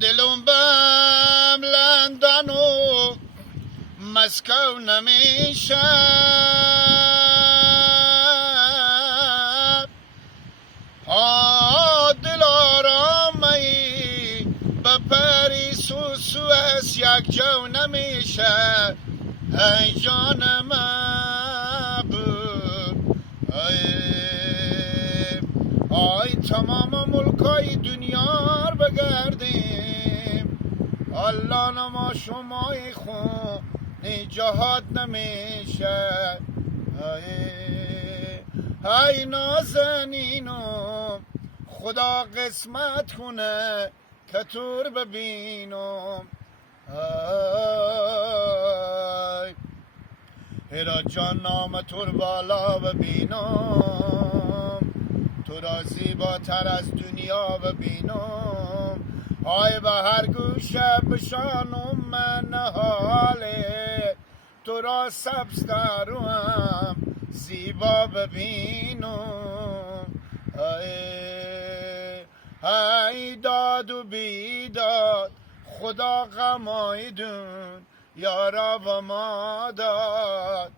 دلم بم لندن و مسکو نمیشه دل آرامی به پریس و سوئس یک جو نمیشه ای جان محبوب ای تمام ملکای دنیا رو بگردیم الله نما شمای خون جهاد نمیشه ای نازنینم خدا قسمت کنه که تور ببینم هرا جان نام تور بالا ببینم تو را زیباتر از دنیا ببینم های به هر گوشه بشانم من حاله تو را سبزترم زیبا ببینم ای داد و بیداد خدا غمایدون یارا و ما داد